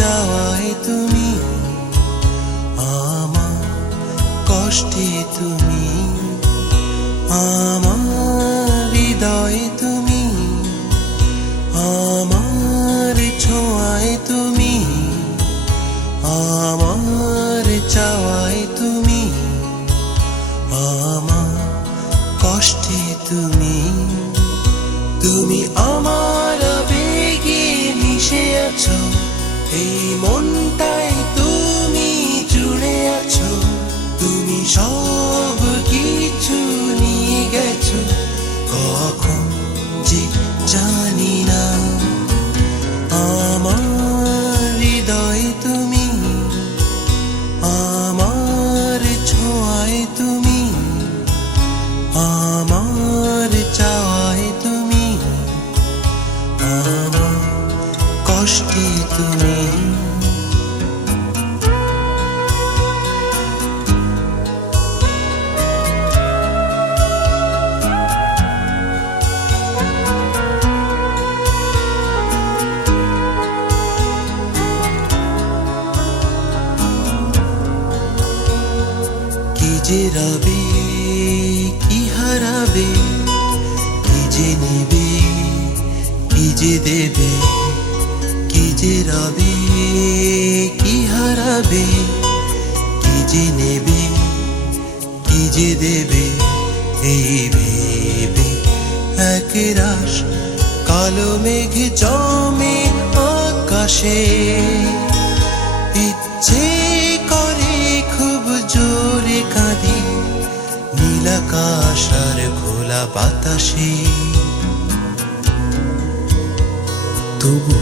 চাওয়ায় তুমি, আমার কষ্টে তুমি, আমার হৃদয়ে তুমি, আমার ছোঁয়ায় তুমি, আমার চাওয়ায় তুমি, আমার কষ্টে তুমি। তুমি আমার আবেগে মিশে আছো, এই মনটায় তুমি জুড়ে আছো। তুমি সব কিছু নিয়ে গেছো, কখন যে জানি না। আমার হৃদয়ে তুমি, আমার ছোঁয়ায় তুমি, আমার চাওয়ায় তুমি, আমার কষ্টে তুমি। কি যে রবে, কি হারাবে, কি যে নেবে, কি যে দেবে। কি যে রবে, কি হারাবে, কি যে নেবে, কি যে দেবে। এই ভেবে এক রাশ কালো মেঘ জমে আকাশে। ইচ্ছে করে খুব জোরে কাঁদি, নীল আকাশ আর খোলা বাতাসে। তবু